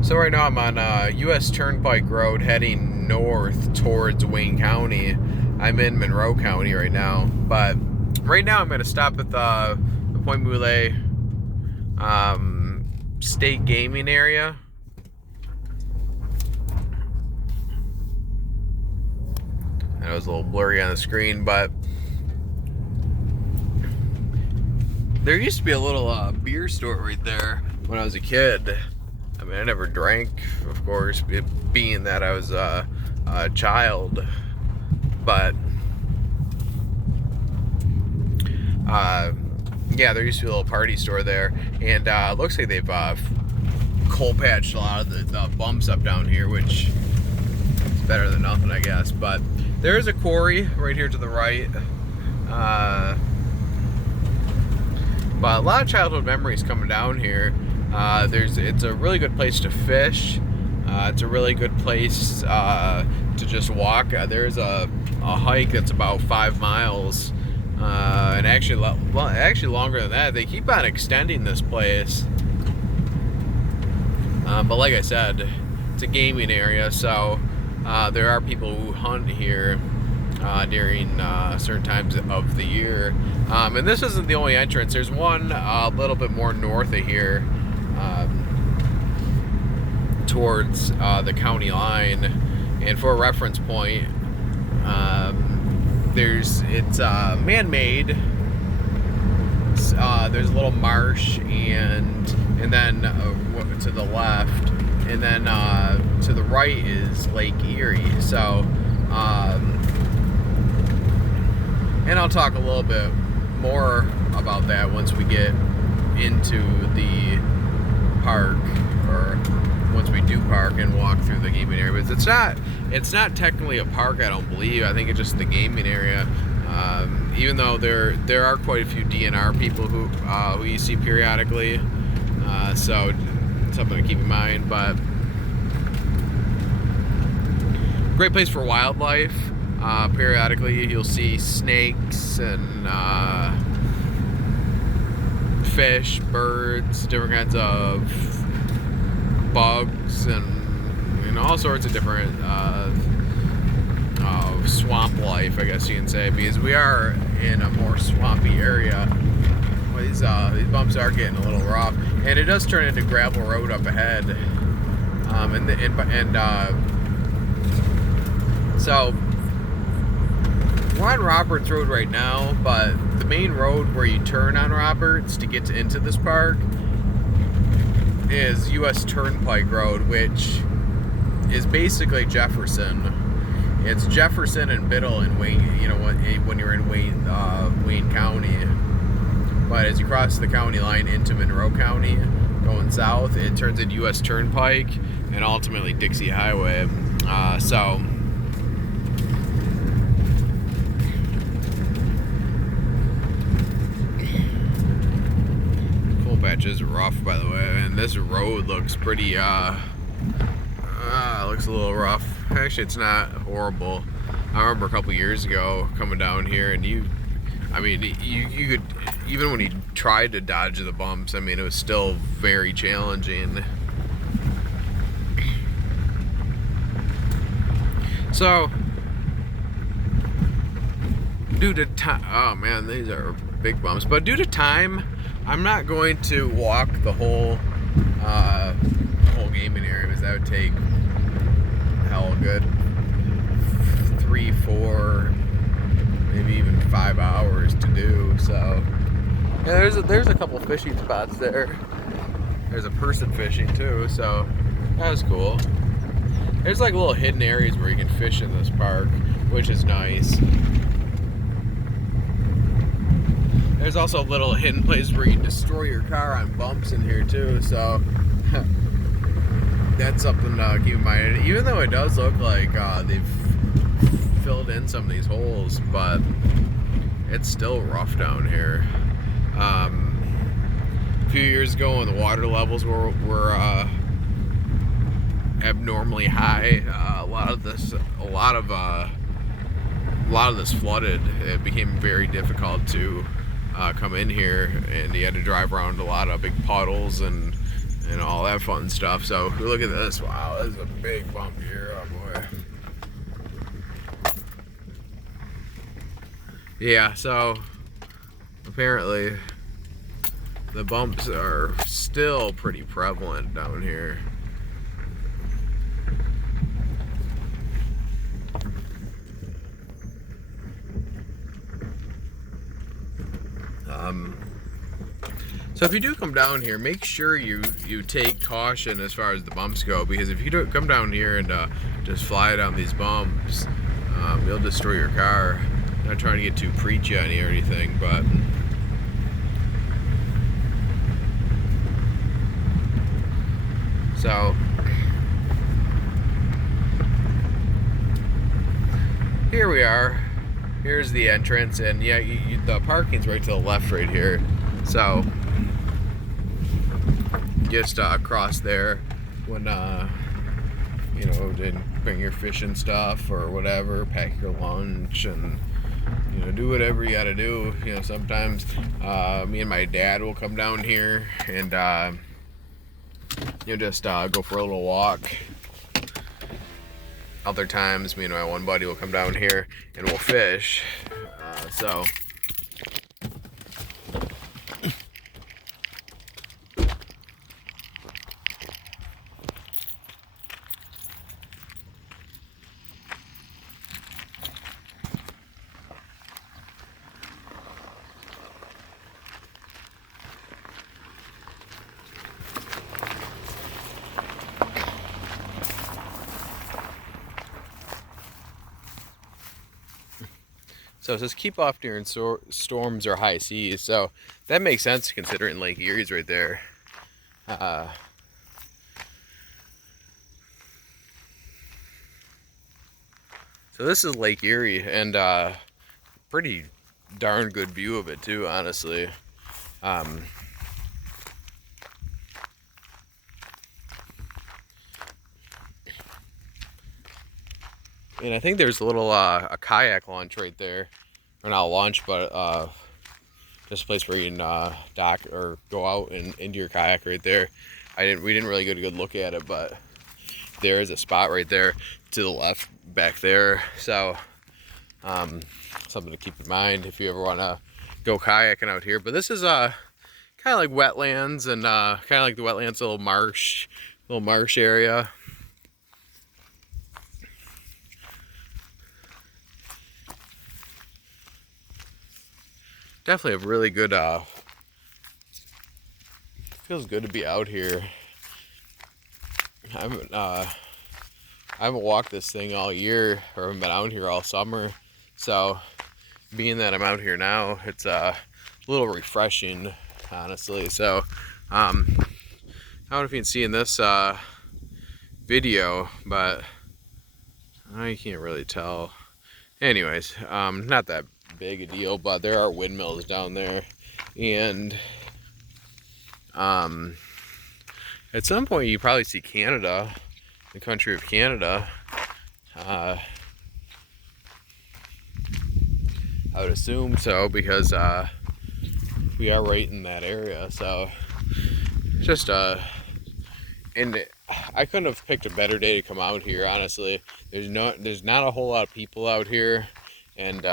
So right now I'm on U.S. Turnpike Road heading north towards Wayne County. I'm in Monroe County right now, but right now I'm going to stop at the Mouille state gaming area. I know it was a little blurry on the screen, but there used to be a little beer store right there when I was a kid. I mean, I never drank, of course, being that I was a child, but yeah, there used to be a little party store there, and it looks like they've coal patched a lot of the bumps up down here, which is better than nothing, I guess. But there is a quarry right here to the right. But a lot of childhood memories coming down here. It's a really good place to fish. It's a really good place to just walk. There's a hike that's about 5 miles, and actually longer than that. They keep on extending this place. But like I said, it's a gaming area, so there are people who hunt here during certain times of the year. And this isn't the only entrance. There's one a little bit more north of here, towards the county line. And for a reference point, it's man-made. There's a little marsh, and then to the left, and then to the right is Lake Erie. So, and I'll talk a little bit more about that once we get into the park, or once we do park and walk through the gaming area. But it's not technically a park, I don't believe. I think it's just the gaming area. Even though there are quite a few DNR people who you see periodically, so something to keep in mind. But great place for wildlife. Periodically you'll see snakes and fish, birds, different kinds of bugs, and all sorts of different swamp life, I guess you can say, because we are in a more swampy area. Well, these bumps are getting a little rough, and it does turn into gravel road up ahead. So we're on Roberts Road right now, but the main road where you turn on Roberts to get into this park is U.S. Turnpike Road, which is basically Jefferson. It's Jefferson and Biddle in Wayne, when you're in Wayne County. But as you cross the county line into Monroe County, going south, it turns into U.S. Turnpike and ultimately Dixie Highway. So coal patch is rough, by the way, and this road looks pretty looks a little rough. Actually, it's not horrible. I remember a couple years ago coming down here, and you could, even when you tried to dodge the bumps, I mean, it was still very challenging. So, due to time, oh man, these are big bumps. But due to time, I'm not going to walk the whole gaming area, because that would take a good 3, 4, maybe even 5 hours to do. So yeah, there's a couple fishing spots there. There's a person fishing too, so that was cool. There's like little hidden areas where you can fish in this park, which is nice. There's also little hidden places where you can destroy your car on bumps in here too, so that's something to keep in mind. Even though it does look like they've filled in some of these holes, but it's still rough down here. A few years ago, when the water levels were abnormally high, a lot of this flooded. It became very difficult to come in here, and you had to drive around a lot of big puddles and and all that fun stuff. So look at this. Wow, this is a big bump here. Oh boy. Yeah, so apparently the bumps are still pretty prevalent down here. So if you do come down here, make sure you take caution as far as the bumps go, because if you don't come down here and just fly down these bumps, you'll destroy your car. I'm not trying to get too preachy on you or anything, but so here we are. Here's the entrance, and yeah, the parking's right to the left right here. So just across there when you know, then bring your fishing stuff or whatever, pack your lunch, and you know, do whatever you gotta do. You know, sometimes me and my dad will come down here and you know, just go for a little walk. Other times, me and my one buddy will come down here and we'll fish. So So it says keep off during storms or high seas. So that makes sense considering Lake Erie's right there. So this is Lake Erie, and pretty darn good view of it too, honestly. And I think there's a little a kayak launch right there, or not a launch, but just a place where you can dock or go out and into your kayak right there. We didn't really get a good look at it, but there is a spot right there to the left back there. So something to keep in mind if you ever want to go kayaking out here. But this is kind of like wetlands, and kind of like the wetlands, a little marsh area. Definitely a really good feels good to be out here. I haven't walked this thing all year, or haven't been out here all summer, so being that I'm out here now, it's a little refreshing, honestly. So I don't know if you can see in this video, but you can't really tell. Anyways, not that big a deal, but there are windmills down there, and at some point you probably see Canada, the country of Canada. I would assume so, because we are right in that area. So just and I couldn't have picked a better day to come out here, honestly. There's not a whole lot of people out here, and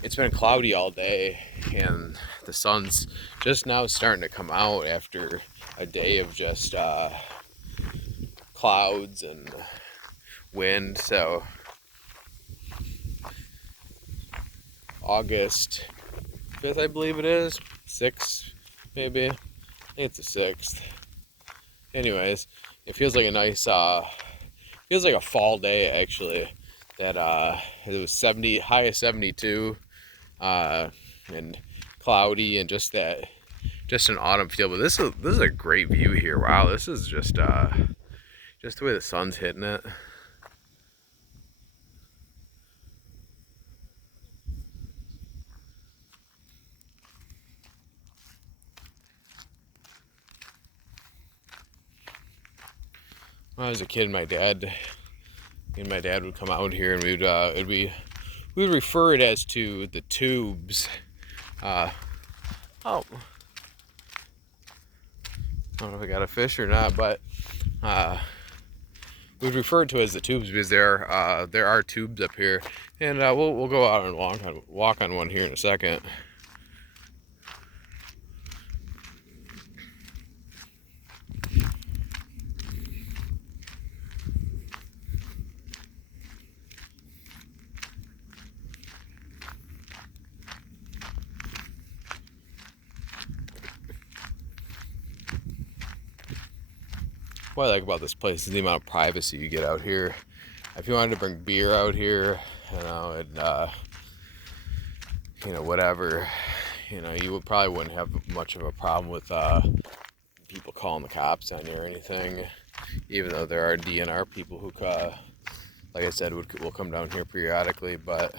it's been cloudy all day, and the sun's just now starting to come out after a day of just clouds and wind. So August 5th, I believe it is, 6th maybe. I think it's the 6th. Anyways, it feels like a nice feels like a fall day, actually. That it was high of 72, and cloudy, and just an autumn feel. But this is a great view here. Wow, this is just the way the sun's hitting it. When I was a kid, my dad would come out here, and we would refer it as to the tubes. Oh, don't know if I got a fish or not, but we've referred to it as the tubes because there are tubes up here, and we'll go out and walk on one here in a second. What I like about this place is the amount of privacy you get out here. If you wanted to bring beer out here, and whatever, you probably wouldn't have much of a problem with people calling the cops on you or anything. Even though there are DNR people who, like I said, will come down here periodically, but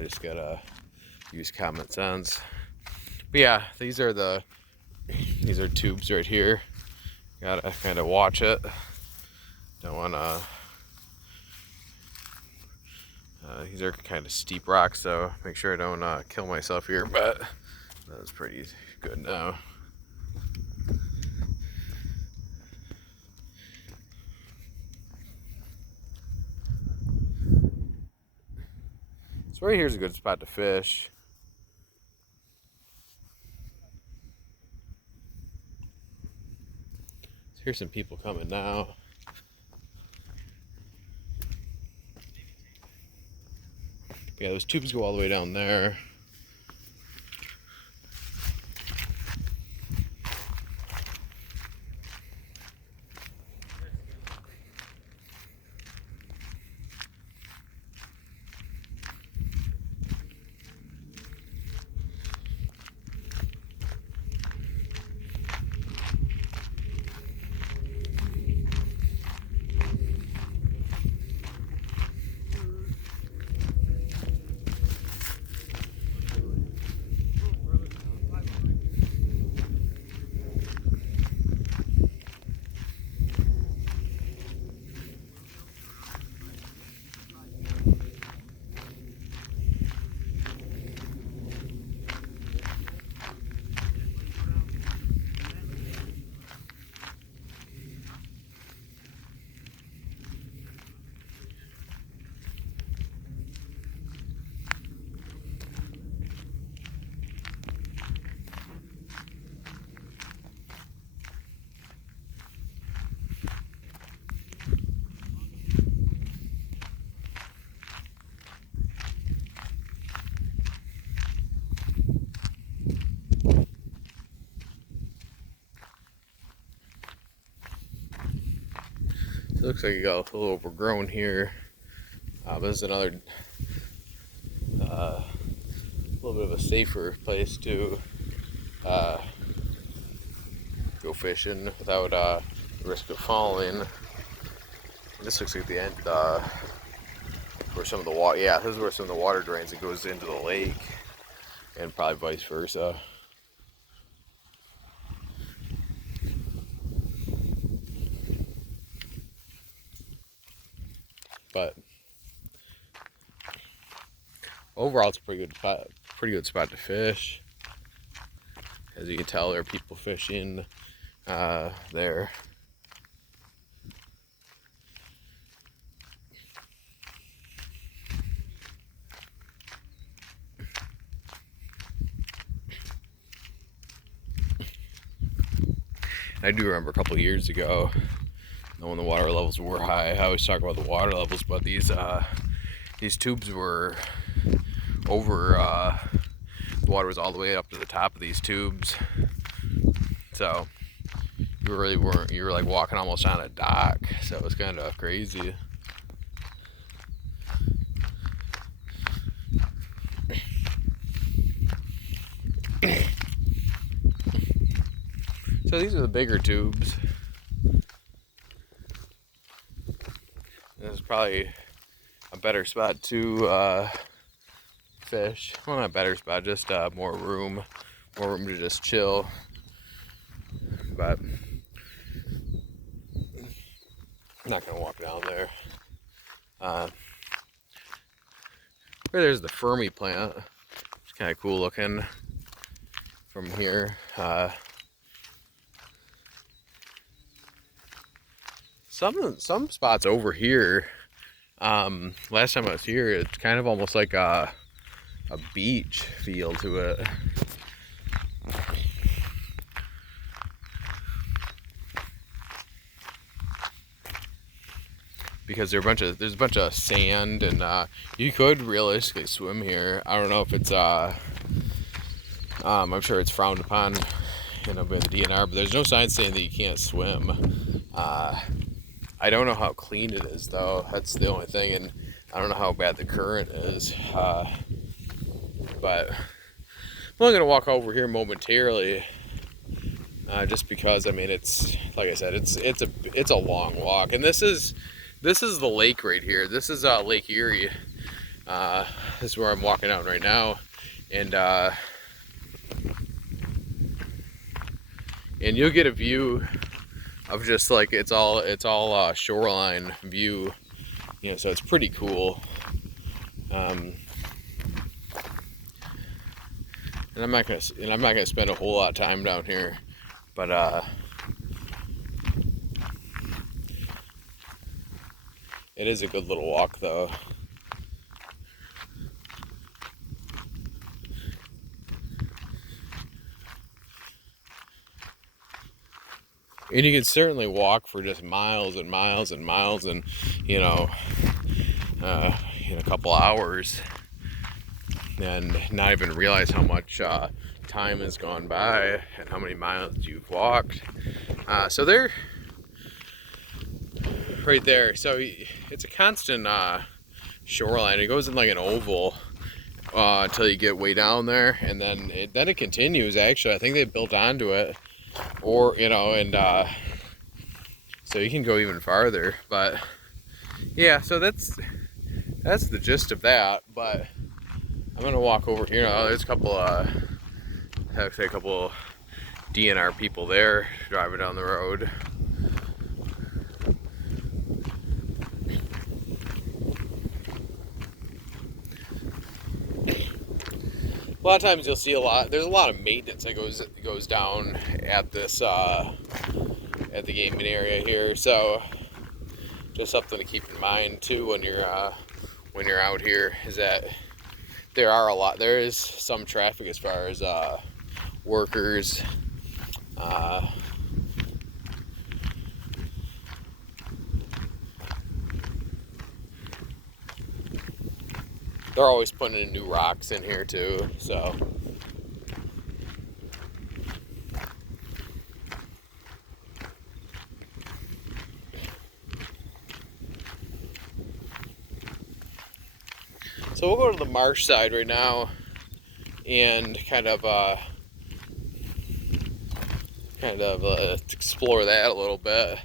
just gotta use common sense. But yeah, these are tubes right here. Gotta kind of watch it. Don't wanna. These are kind of steep rocks, so make sure I don't kill myself here. But that's pretty good now. So right here's a good spot to fish. So here's some people coming now. Yeah, those tubes go all the way down there. It looks like it got a little overgrown here. This is another little bit of a safer place to go fishing without risk of falling. This looks like the end where some of the water. Yeah, this is where some of the water drains. It goes into the lake, and probably vice versa. But overall, it's a pretty good spot to fish. As you can tell, there are people fishing there. I do remember a couple of years ago, when the water levels were high. I always talk about the water levels, but these tubes were over. The water was all the way up to the top of these tubes, so you were like walking almost on a dock. So it was kind of crazy. So these are the bigger tubes. This is probably a better spot to fish. Well, not a better spot, just more room to just chill. But I'm not gonna walk down there. There's the Fermi plant. It's kind of cool looking from here. some spots over here, last time I was here, it's kind of almost like a beach feel to it. Because there's a bunch of sand, and you could realistically swim here. I don't know if it's I'm sure it's frowned upon, by the DNR, but there's no sign saying that you can't swim. I don't know how clean it is though. That's the only thing, and I don't know how bad the current is. But I'm only gonna walk over here momentarily, just because I mean it's like I said, it's a long walk, and this is the lake right here. This is Lake Erie. This is where I'm walking out right now, and you'll get a view of just like it's all shoreline view, so it's pretty cool. And I'm not gonna spend a whole lot of time down here, but it is a good little walk though. And you can certainly walk for just miles and miles and miles, and in a couple hours, and not even realize how much time has gone by and how many miles you've walked. So they're right there. So it's a constant shoreline. It goes in like an oval until you get way down there, and then it continues. Actually, I think they built onto it, or and so you can go even farther. But yeah, so that's the gist of that. But I'm gonna walk over here now. There's a couple DNR people there driving down the road. A lot of times you'll see there's a lot of maintenance that goes down at this at the gaming area here, so just something to keep in mind too when you're out here, is that there is some traffic as far as workers. They're always putting in new rocks in here too, so. So we'll go to the marsh side right now and kind of explore that a little bit.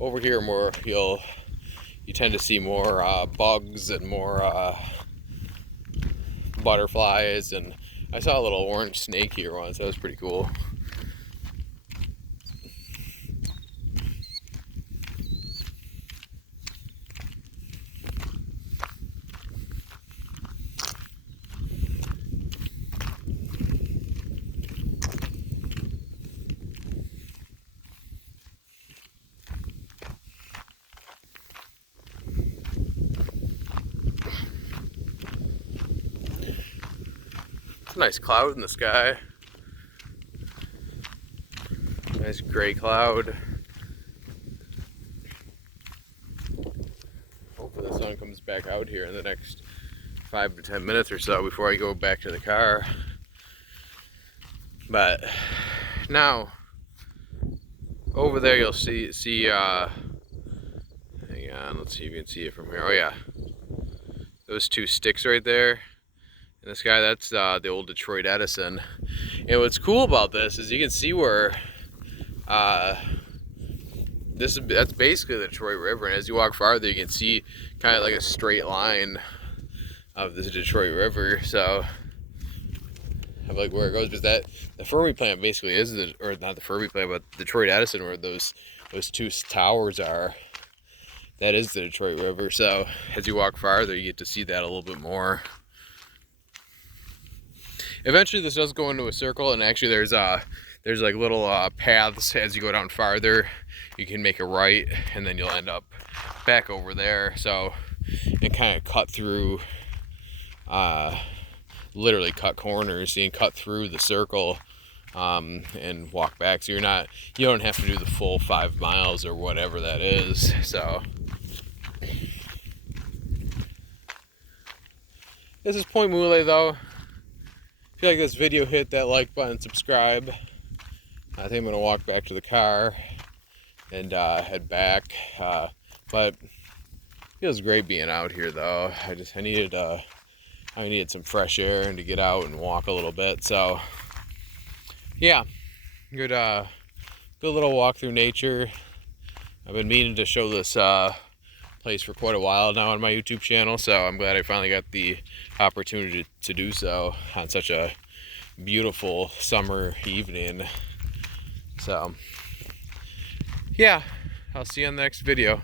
Over here, you tend to see more bugs and more butterflies, and I saw a little orange snake here once. That was pretty cool. It's a nice cloud in the sky. Nice gray cloud. Hopefully the sun comes back out here in the next 5 to 10 minutes or so before I go back to the car. But now over there you'll see hang on, let's see if you can see it from here. Oh yeah, those two sticks right there. And this guy, that's the old Detroit Edison. And what's cool about this is you can see where that's basically the Detroit River, and as you walk farther you can see kind of like a straight line of the Detroit River. So of like where it goes, because that the Fermi plant basically is or not the Fermi plant, but Detroit Edison, where those two towers are, that is the Detroit River. So as you walk farther you get to see that a little bit more. Eventually this does go into a circle, and actually there's there's like little paths as you go down farther. You can make a right, and then you'll end up back over there. So it kind of cut through, literally cut corners and cut through the circle, and walk back. So you don't have to do the full 5 miles or whatever that is. So this is Point Mouille, though. If you like this video, hit that like button, subscribe. I think I'm gonna walk back to the car and head back. But it feels great being out here, though. I needed some fresh air and to get out and walk a little bit. So yeah, good little walk through nature. I've been meaning to show this place for quite a while now on my YouTube channel, so I'm glad I finally got the opportunity to do so on such a beautiful summer evening. So yeah, I'll see you on the next video.